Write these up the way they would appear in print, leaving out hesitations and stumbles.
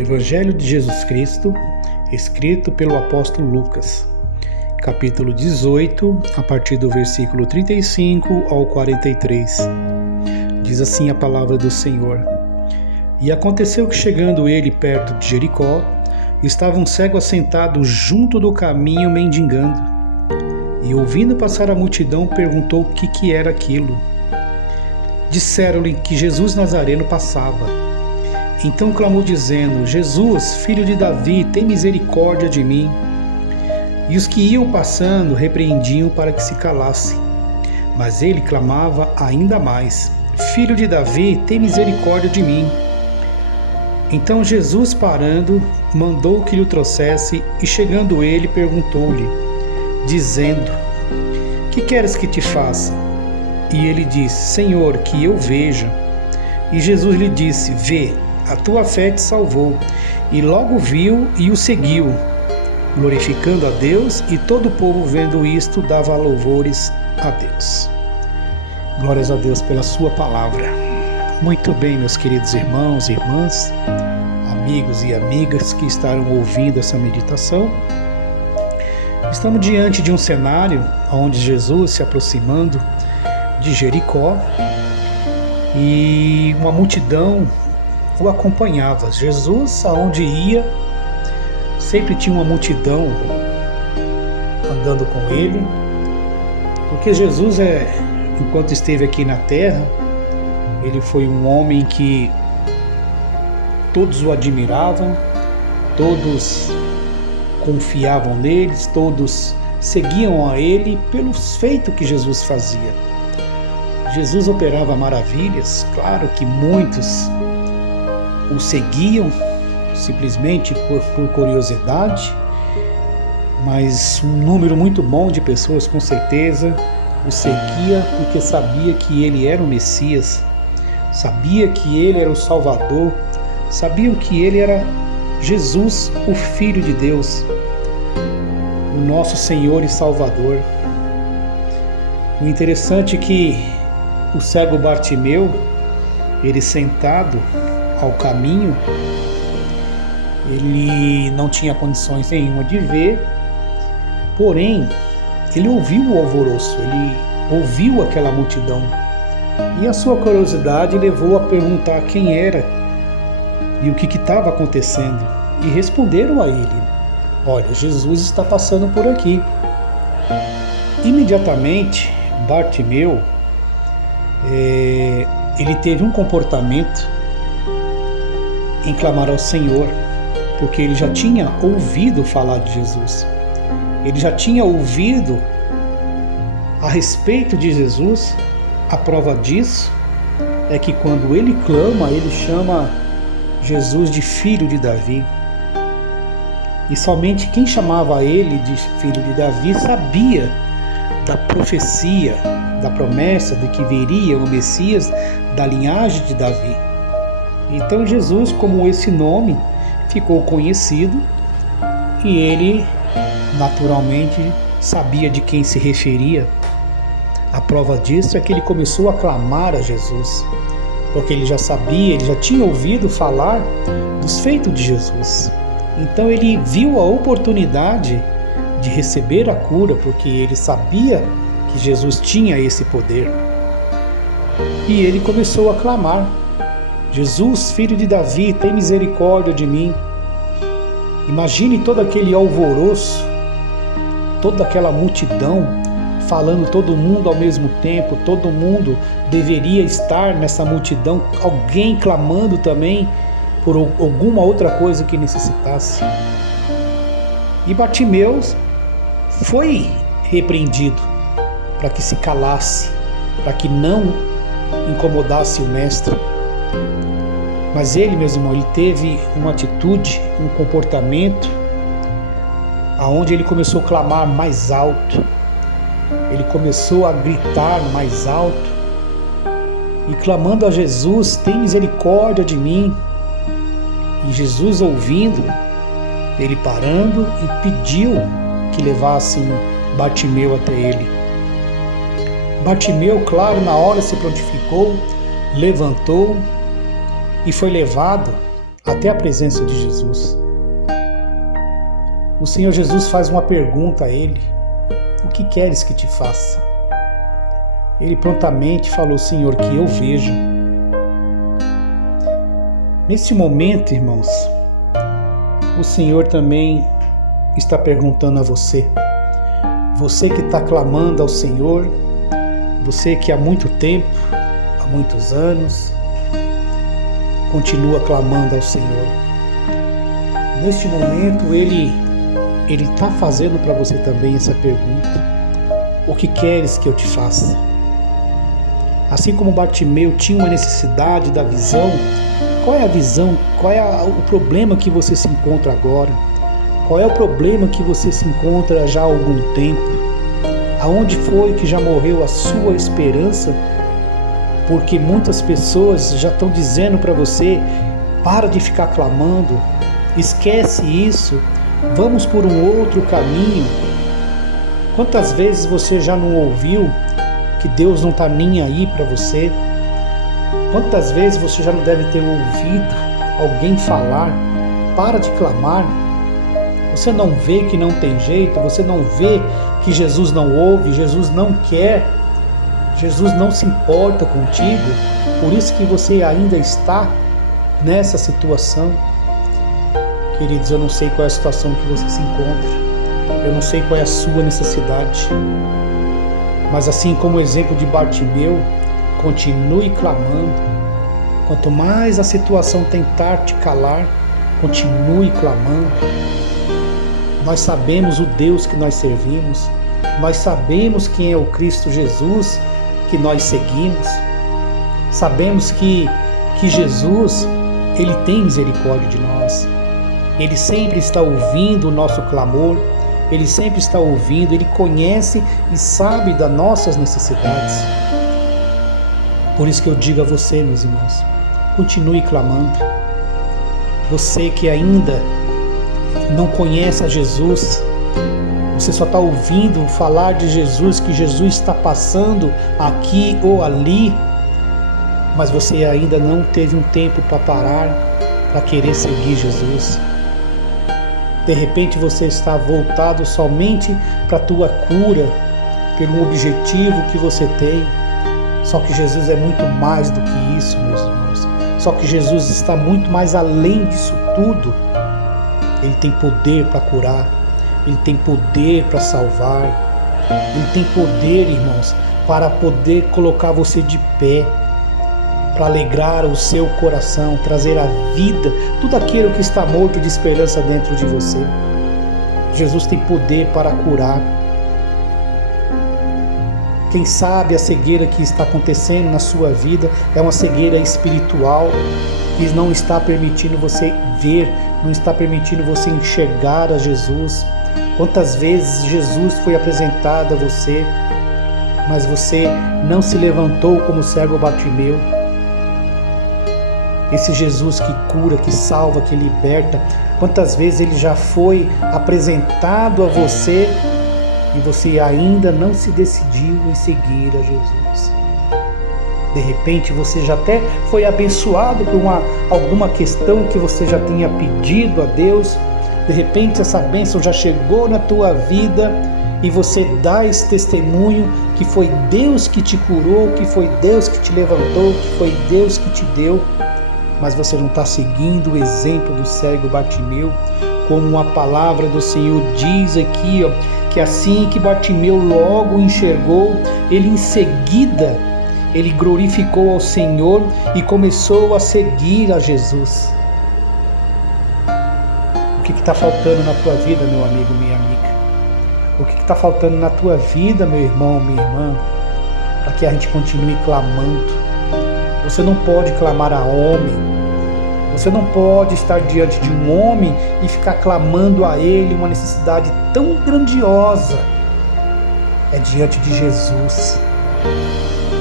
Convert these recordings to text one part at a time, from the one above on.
Evangelho de Jesus Cristo, escrito pelo apóstolo Lucas, capítulo 18, a partir do versículo 35 ao 43. Diz assim a palavra do Senhor: E aconteceu que, chegando ele perto de Jericó, estava um cego assentado junto do caminho mendigando. E, ouvindo passar a multidão, perguntou o que era aquilo. Disseram-lhe que Jesus Nazareno passava. Então clamou dizendo: Jesus, filho de Davi, tem misericórdia de mim. E os que iam passando repreendiam para que se calasse. Mas ele clamava ainda mais: Filho de Davi, tem misericórdia de mim. Então Jesus, parando, mandou que lhe o trouxesse, e chegando ele, perguntou-lhe, dizendo: Que queres que te faça? E ele disse: Senhor, que eu veja. E Jesus lhe disse: Vê, a tua fé te salvou. E logo viu e o seguiu, glorificando a Deus, e todo o povo, vendo isto, dava louvores a Deus. Glórias a Deus pela sua palavra. Muito bem, meus queridos irmãos e irmãs, amigos e amigas que estarão ouvindo essa meditação. Estamos diante de um cenário onde Jesus se aproximando de Jericó e uma multidão o acompanhava. Jesus, aonde ia, sempre tinha uma multidão andando com ele, porque Jesus, enquanto esteve aqui na terra, ele foi um homem que todos o admiravam, todos confiavam neles, todos seguiam a ele pelos feitos que Jesus fazia. Jesus operava maravilhas, claro que muitos o seguiam simplesmente por curiosidade, mas um número muito bom de pessoas com certeza o seguia porque sabia que ele era o Messias, sabia que ele era o Salvador, sabiam que ele era Jesus, o Filho de Deus, o nosso Senhor e Salvador. O interessante é que o cego Bartimeu, ele sentado ao caminho, ele não tinha condições nenhuma de ver, porém, ele ouviu o alvoroço, ele ouviu aquela multidão, e a sua curiosidade levou a perguntar quem era e o que estava acontecendo, e responderam a ele: Olha, Jesus está passando por aqui. Imediatamente, Bartimeu, ele teve um comportamento em clamar ao Senhor, porque ele já tinha ouvido falar de Jesus, ele já tinha ouvido a respeito de Jesus. A prova disso é que quando ele clama, ele chama Jesus de filho de Davi, e somente quem chamava ele de filho de Davi sabia da profecia, da promessa de que viria o Messias da linhagem de Davi. Então Jesus, como esse nome ficou conhecido, e ele naturalmente sabia de quem se referia. A prova disso é que ele começou a clamar a Jesus, porque ele já sabia, ele já tinha ouvido falar dos feitos de Jesus. Então ele viu a oportunidade de receber a cura, porque ele sabia que Jesus tinha esse poder. E ele começou a clamar: Jesus, filho de Davi, tem misericórdia de mim. Imagine todo aquele alvoroço, toda aquela multidão, falando todo mundo ao mesmo tempo, todo mundo deveria estar nessa multidão, alguém clamando também por alguma outra coisa que necessitasse. E Bartimeu foi repreendido para que se calasse, para que não incomodasse o mestre. Mas ele, meus irmãos, ele teve uma atitude, um comportamento, aonde ele começou a clamar mais alto, ele começou a gritar mais alto, e clamando a Jesus: tem misericórdia de mim. E Jesus, ouvindo, ele parando, e pediu que levassem Bartimeu até ele. Bartimeu, claro, na hora se prontificou, levantou e foi levado até a presença de Jesus. O Senhor Jesus faz uma pergunta a ele: o que queres que te faça? Ele prontamente falou: Senhor, que eu veja. Nesse momento, irmãos, o Senhor também está perguntando a você. Você que está clamando ao Senhor, você que há muito tempo, há muitos anos, continua clamando ao Senhor. Neste momento, Ele está fazendo para você também essa pergunta: o que queres que eu te faça? Assim como Bartimeu tinha uma necessidade da visão, qual é a visão? Qual é o problema que você se encontra agora? Qual é o problema que você se encontra já há algum tempo? Aonde foi que já morreu a sua esperança? Porque muitas pessoas já estão dizendo para você: para de ficar clamando, esquece isso, vamos por um outro caminho. Quantas vezes você já não ouviu que Deus não está nem aí para você? Quantas vezes você já não deve ter ouvido alguém falar: para de clamar? Você não vê que não tem jeito? Você não vê que Jesus não ouve, Jesus não quer, Jesus não se importa contigo? Por isso que você ainda está nessa situação. Queridos, eu não sei qual é a situação que você se encontra, eu não sei qual é a sua necessidade, mas assim como o exemplo de Bartimeu, continue clamando. Quanto mais a situação tentar te calar, continue clamando. Nós sabemos o Deus que nós servimos, nós sabemos quem é o Cristo Jesus que nós seguimos, sabemos que Jesus, Ele tem misericórdia de nós, Ele sempre está ouvindo o nosso clamor, Ele sempre está ouvindo, Ele conhece e sabe das nossas necessidades. Por isso que eu digo a você, meus irmãos, continue clamando. Você que ainda não conhece a Jesus, você só está ouvindo falar de Jesus, que Jesus está passando aqui ou ali, mas você ainda não teve um tempo para parar, para querer seguir Jesus. De repente você está voltado somente para a tua cura, pelo objetivo que você tem. Só que Jesus é muito mais do que isso, meus irmãos. Só que Jesus está muito mais além disso tudo. Ele tem poder para curar, Ele tem poder para salvar, Ele tem poder, irmãos, para poder colocar você de pé, para alegrar o seu coração, trazer a vida, tudo aquilo que está morto de esperança dentro de você. Jesus tem poder para curar. Quem sabe a cegueira que está acontecendo na sua vida é uma cegueira espiritual, que não está permitindo você ver, não está permitindo você enxergar a Jesus. Quantas vezes Jesus foi apresentado a você, mas você não se levantou como o cego Bartimeu. Esse Jesus que cura, que salva, que liberta, quantas vezes ele já foi apresentado a você e você ainda não se decidiu em seguir a Jesus. De repente você já até foi abençoado por alguma questão que você já tinha pedido a Deus. De repente essa bênção já chegou na tua vida e você dá esse testemunho que foi Deus que te curou, que foi Deus que te levantou, que foi Deus que te deu. Mas você não está seguindo o exemplo do cego Bartimeu, como a palavra do Senhor diz aqui, que assim que Bartimeu logo enxergou, ele em seguida, ele glorificou ao Senhor e começou a seguir a Jesus. O que está faltando na tua vida, meu amigo, minha amiga? O que está faltando na tua vida, meu irmão, minha irmã, para que a gente continue clamando? Você não pode clamar a homem. Você não pode estar diante de um homem e ficar clamando a ele uma necessidade tão grandiosa. É diante de Jesus.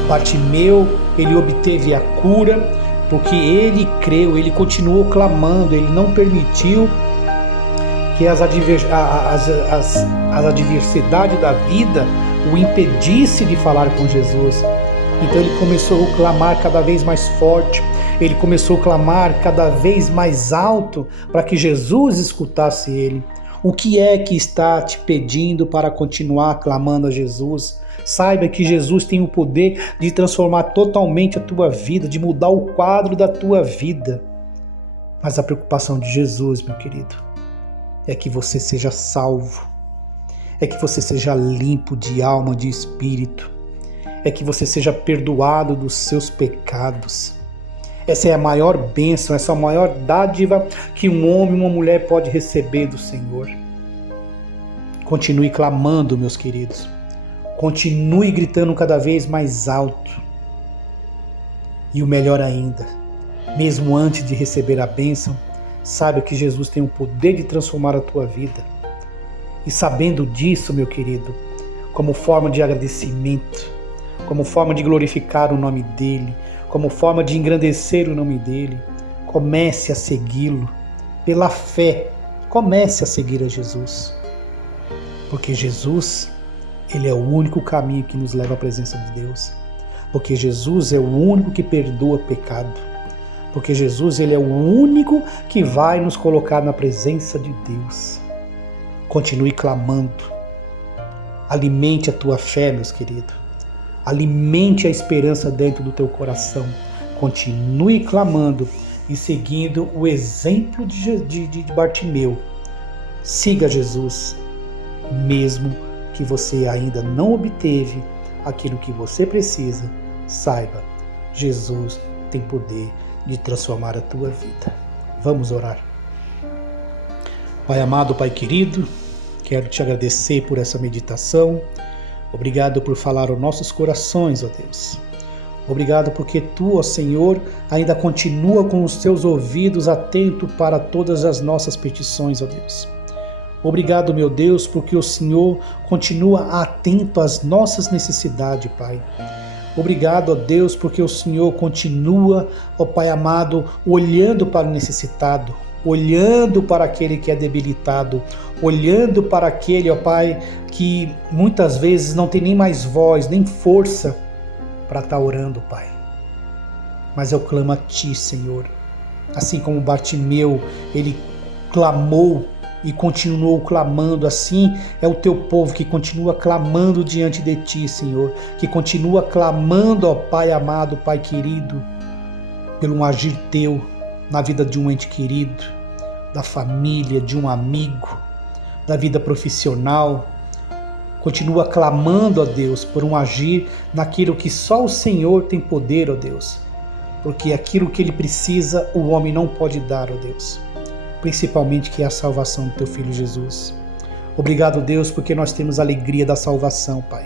Bartimeu, ele obteve a cura porque ele creu, ele continuou clamando, ele não permitiu que as adversidades da vida o impedisse de falar com Jesus. Então ele começou a clamar cada vez mais forte, Ele começou a clamar cada vez mais alto para que Jesus escutasse ele. O que é que está te pedindo para continuar clamando a Jesus? Saiba que Jesus tem o poder de transformar totalmente a tua vida, de mudar o quadro da tua vida. Mas a preocupação de Jesus, meu querido, é que você seja salvo, é que você seja limpo de alma, de espírito, é que você seja perdoado dos seus pecados. Essa é a maior bênção, essa é a maior dádiva que um homem e uma mulher pode receber do Senhor. Continue clamando, meus queridos. Continue gritando cada vez mais alto. E o melhor ainda, mesmo antes de receber a bênção, saiba que Jesus tem o poder de transformar a tua vida. E sabendo disso, meu querido, como forma de agradecimento, como forma de glorificar o nome dEle, como forma de engrandecer o nome dEle, comece a segui-lo. Pela fé, comece a seguir a Jesus. Porque Jesus, Ele é o único caminho que nos leva à presença de Deus. Porque Jesus é o único que perdoa pecado. Porque Jesus, Ele é o único que vai nos colocar na presença de Deus. Continue clamando. Alimente a tua fé, meus queridos. Alimente a esperança dentro do teu coração. Continue clamando e seguindo o exemplo de Bartimeu. Siga Jesus, mesmo que você ainda não obteve aquilo que você precisa. Saiba, Jesus tem poder de transformar a tua vida. Vamos orar. Pai amado, Pai querido, quero te agradecer por essa meditação. Obrigado por falar aos nossos corações, ó Deus. Obrigado porque Tu, ó Senhor, ainda continua com os Teus ouvidos atentos para todas as nossas petições, ó Deus. Obrigado, meu Deus, porque o Senhor continua atento às nossas necessidades, Pai. Obrigado, ó Deus, porque o Senhor continua, ó Pai amado, olhando para o necessitado, olhando para aquele que é debilitado, olhando para aquele, ó Pai, que muitas vezes não tem nem mais voz, nem força para estar orando, Pai. Mas eu clamo a Ti, Senhor. Assim como Bartimeu, ele clamou e continuou clamando, assim é o Teu povo que continua clamando diante de Ti, Senhor, que continua clamando, ó Pai amado, Pai querido, pelo um agir Teu na vida de um ente querido, da família, de um amigo, da vida profissional. Continua clamando, ó Deus, por um agir naquilo que só o Senhor tem poder, ó Deus, porque aquilo que Ele precisa, o homem não pode dar, ó Deus, principalmente que é a salvação do Teu Filho Jesus. Obrigado, Deus, porque nós temos a alegria da salvação, Pai.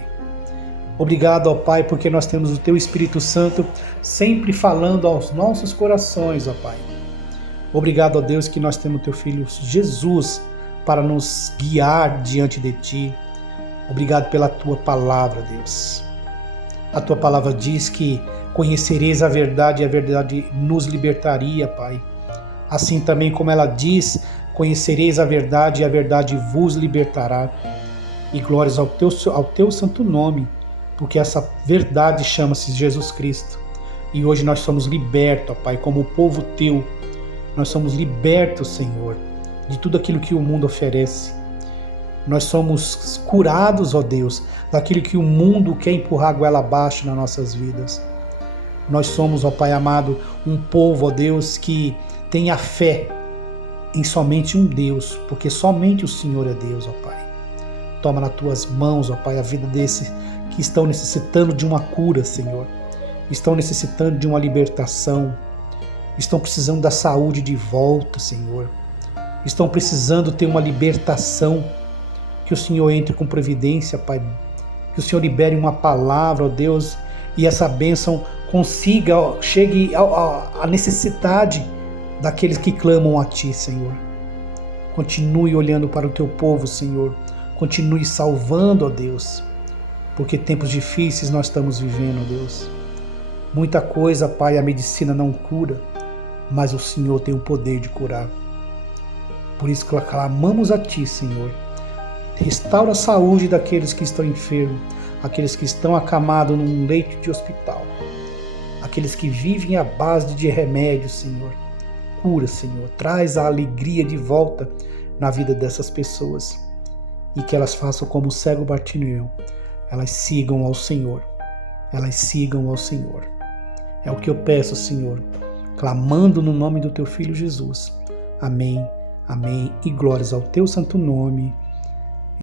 Obrigado, ó Pai, porque nós temos o Teu Espírito Santo sempre falando aos nossos corações, ó Pai. Obrigado, ó Deus, que nós temos o Teu Filho Jesus para nos guiar diante de Ti. Obrigado pela Tua palavra, Deus. A Tua palavra diz que conhecereis a verdade e a verdade nos libertaria, Pai. Assim também como ela diz, conhecereis a verdade e a verdade vos libertará. E glórias ao teu santo nome, porque essa verdade chama-se Jesus Cristo. E hoje nós somos libertos, ó Pai, como o povo Teu. Nós somos libertos, Senhor, de tudo aquilo que o mundo oferece. Nós somos curados, ó Deus, daquilo que o mundo quer empurrar a goela abaixo nas nossas vidas. Nós somos, ó Pai amado, um povo, ó Deus, que tem a fé em somente um Deus, porque somente o Senhor é Deus, ó Pai. Toma nas Tuas mãos, ó Pai, a vida desses que estão necessitando de uma cura, Senhor. Estão necessitando de uma libertação. Estão precisando da saúde de volta, Senhor. Estão precisando ter uma libertação. Que o Senhor entre com providência, Pai. Que o Senhor libere uma palavra, ó Deus, e essa bênção consiga, chegue à necessidade daqueles que clamam a Ti, Senhor. Continue olhando para o Teu povo, Senhor. Continue salvando, ó Deus, porque tempos difíceis nós estamos vivendo, ó Deus. Muita coisa, Pai, a medicina não cura, mas o Senhor tem o poder de curar. Por isso que clamamos a Ti, Senhor. Restaura a saúde daqueles que estão enfermos, aqueles que estão acamados num leito de hospital, aqueles que vivem à base de remédios, Senhor. Cura, Senhor. Traz a alegria de volta na vida dessas pessoas. E que elas façam como o cego Bartimeu. Elas sigam ao Senhor. Elas sigam ao Senhor. É o que eu peço, Senhor, clamando no nome do Teu Filho Jesus. Amém, amém e glórias ao Teu santo nome.